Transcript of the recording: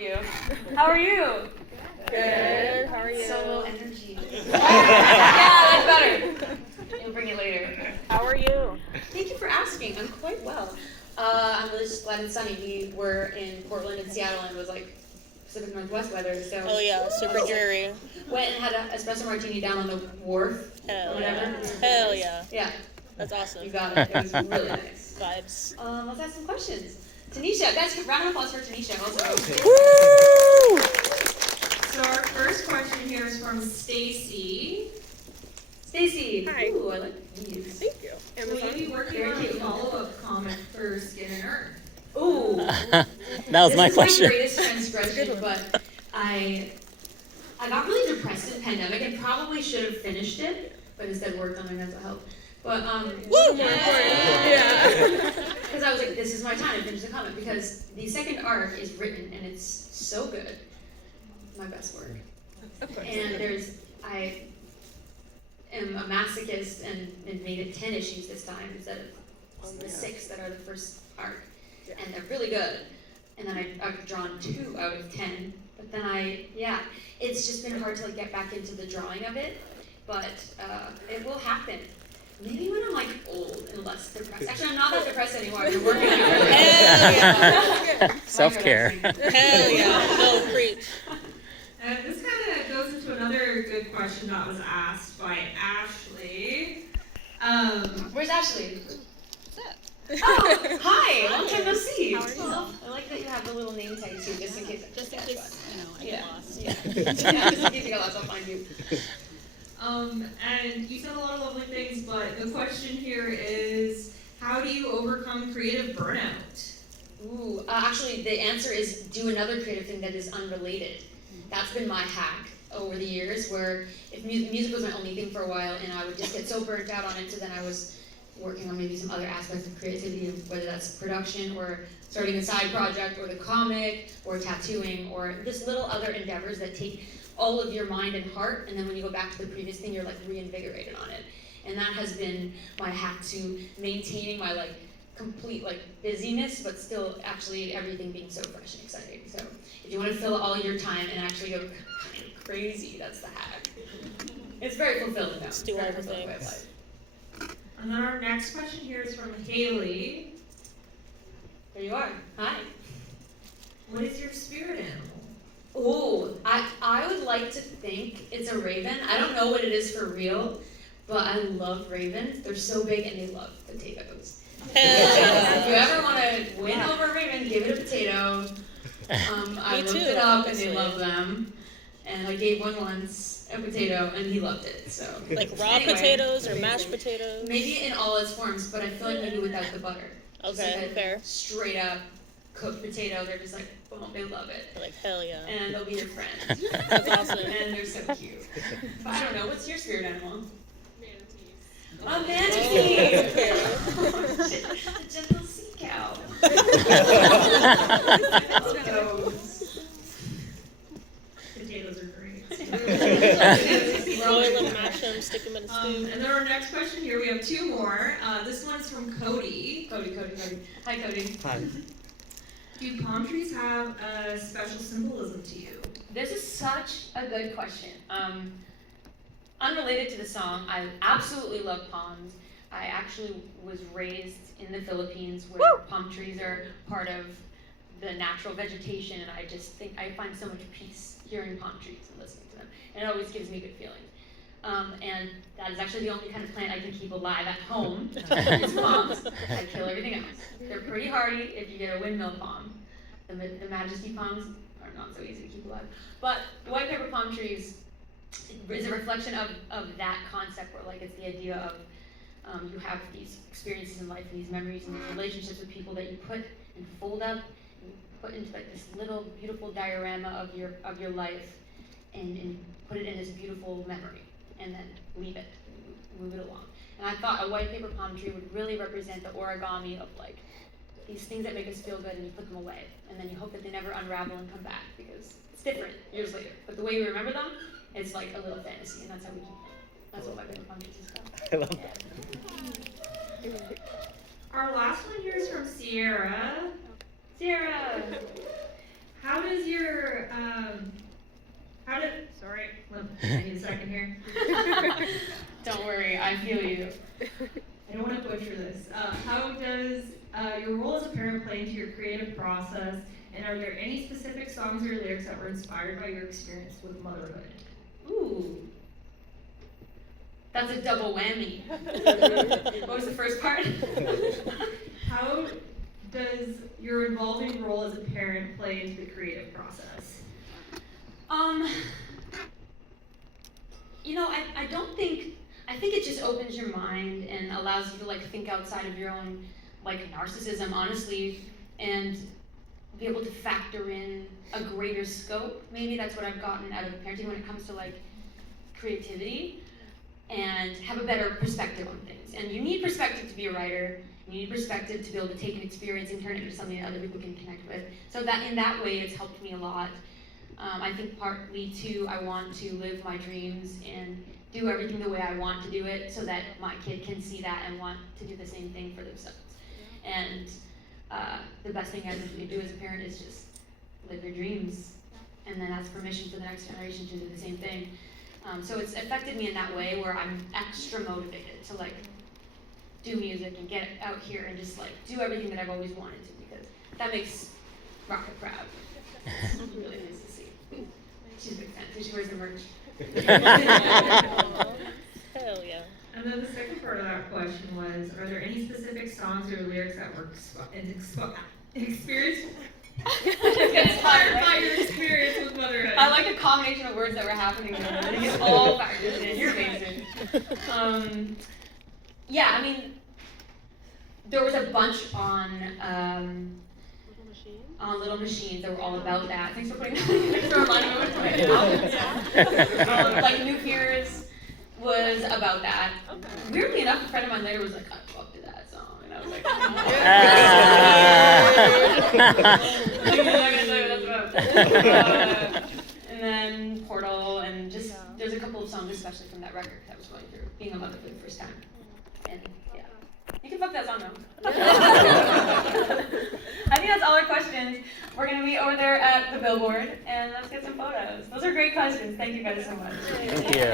You. How are you? Good. How are you? So low energy. Yeah, that's better. You'll bring it later. How are you? Thank you for asking. I'm quite well. I'm really just glad it's sunny. We were in Portland and Seattle, and it was like Pacific Northwest weather. So Oh yeah, super dreary. went and had an espresso martini down on the wharf. Hell or whatever. yeah. Hell yeah. Yeah, That's awesome. you got it. It was really nice. Vibes. Let's ask some questions. Tanisha, guys, round of applause for Tanisha also. Woo! So our first question here is from Stacy. Stacy. Hi. Ooh, I like these. Thank you. Will you be working Very on a cute. follow-up comic for Skin and Earth? Ooh. That was my This is question. my greatest transgression, but I got really depressed in the pandemic and probably should have finished it, but instead worked on my mental health. But Woo! Yeah. because I was like, this is my time to finish the comic because the second arc is written and it's so good. My best work. And I am a masochist and made it 10 issues this time instead of the 6 that are the first arc. And they're really good. And then I've drawn 2 out of 10. But then it's just been hard to like get back into the drawing of it. But it will happen. Maybe when I'm like old and less depressed. Actually, I'm not that depressed anymore. I've been working on it. Hell yeah. Self-care. Hell yeah. No, preach. And this kind of goes into another good question that was asked by Ashley. Where's Ashley? Oh, hi! Long time no see. How are you? Well, I like that you have the little name tag too, just in case. Just in case, I get lost. Yeah. Yeah, just in case you get lost, I'll find you. And you said a lot of lovely things, but the question here is, how do you overcome creative burnout? Ooh, actually, the answer is do another creative thing that is unrelated. That's been my hack over the years, where if music was my only thing for a while, and I would just get so burnt out on it, so then I was working on maybe some other aspects of creativity, whether that's production or starting a side project or the comic or tattooing or just little other endeavors that take all of your mind and heart, and then when you go back to the previous thing, you're like reinvigorated on it. And that has been my hack to maintaining my like complete like busyness, but still actually everything being so fresh and exciting. So if you want to fill all your time and actually go kind of crazy, that's the hack. It's very fulfilling though. Let's do Very all the fulfilling way of things. life. And then our next question here is from Haley. There you are. Hi. What is your spirit animal? Ooh, I would like to think it's a raven. I don't know what it is for real, but I love ravens. They're so big and they love potatoes. Hell If you yeah. ever want to win over a raven, give it a potato. I Me looked too, it up and honestly. they love them. And I gave one once a potato and he loved it. So Like raw Anyway, potatoes or mashed potatoes? maybe in all its forms, but I feel like maybe without the butter. Just Okay, like a fair. straight up cooked potato. They're just like, boom, they love it. Like hell yeah. And they'll be your friend. That's awesome. And they're so cute. But I don't know, what's your spirit animal? Manatees. A manatee! Okay. Oh, shit. A gentle sea cow. Potatoes are great. Broil them, mash them, stick them in a stew. And then our next question here, we have 2 more. This one's from Cody. Cody. Hi, Cody. Hi. Do palm trees have a special symbolism to you? This is such a good question. Unrelated to the song, I absolutely love palms. I actually was raised in the Philippines where palm trees are part of the natural vegetation, and I just think I find so much peace hearing palm trees and listening to them, and it always gives me good feelings. And that is actually the only kind of plant I can keep alive at home. Is palms. I kill everything else. They're pretty hardy if you get a windmill palm. The majesty palms are not so easy to keep alive. But the white pepper palm trees is a reflection of that concept, where like it's the idea of you have these experiences in life and these memories and these relationships with people that you put and fold up and put into like this little beautiful diorama of your life and put it in this beautiful memory and then leave it, move it along. And I thought a white paper palm tree would really represent the origami of like these things that make us feel good, and you put them away, and then you hope that they never unravel and come back because it's different years later. But the way we remember them, it's like a little fantasy, and that's how we keep them. That's what white paper palm trees is called. I love that. Our last one here is from Sierra. Sierra. how does your, sorry, I need a second here. Don't worry, I feel you. I don't want to butcher this. How does your role as a parent play into your creative process, and are there any specific songs or lyrics that were inspired by your experience with motherhood? Ooh. That's a double whammy. What was the first part? How does your evolving role as a parent play into the creative process? You know, I don't think, I think it just opens your mind and allows you to like think outside of your own like narcissism, honestly, and be able to factor in a greater scope. Maybe that's what I've gotten out of parenting when it comes to like creativity, and have a better perspective on things. And you need perspective to be a writer. You need perspective to be able to take an experience and turn it into something that other people can connect with. So that in that way, it's helped me a lot. I think partly too, I want to live my dreams and do everything the way I want to do it, so that my kid can see that and want to do the same thing for themselves. And the best thing I think you can do as a parent is just live your dreams, and then ask permission for the next generation to do the same thing. So it's affected me in that way, where I'm extra motivated to like do music and get out here and just like do everything that I've always wanted to, because that makes Rocket proud. It's really nice to see. She's a big fan, so she wears the merch. Hell yeah. And then the second part of that question was, are there any specific songs or lyrics that were experienced inspired by your experience with motherhood? I like the combination of words that were happening there. I think it's all factors in. You're amazing. Yeah, I mean, there was a bunch on Little Machines that were all about that. Thanks for putting thanks for reminding me what my album. Like New Fears was about that. Weirdly enough, a friend of mine later was like, I fucked to that song, and I was like, oh. I'm not gonna tell you what that's about. And then Portal, and just there's a couple of songs, especially from that record, that I was going through being a mother for the first time. And yeah, you can fuck that song though. I think that's all our questions. We're gonna be over there at the billboard, and let's get some photos. Those are great questions. Thank you guys so much. Thank you.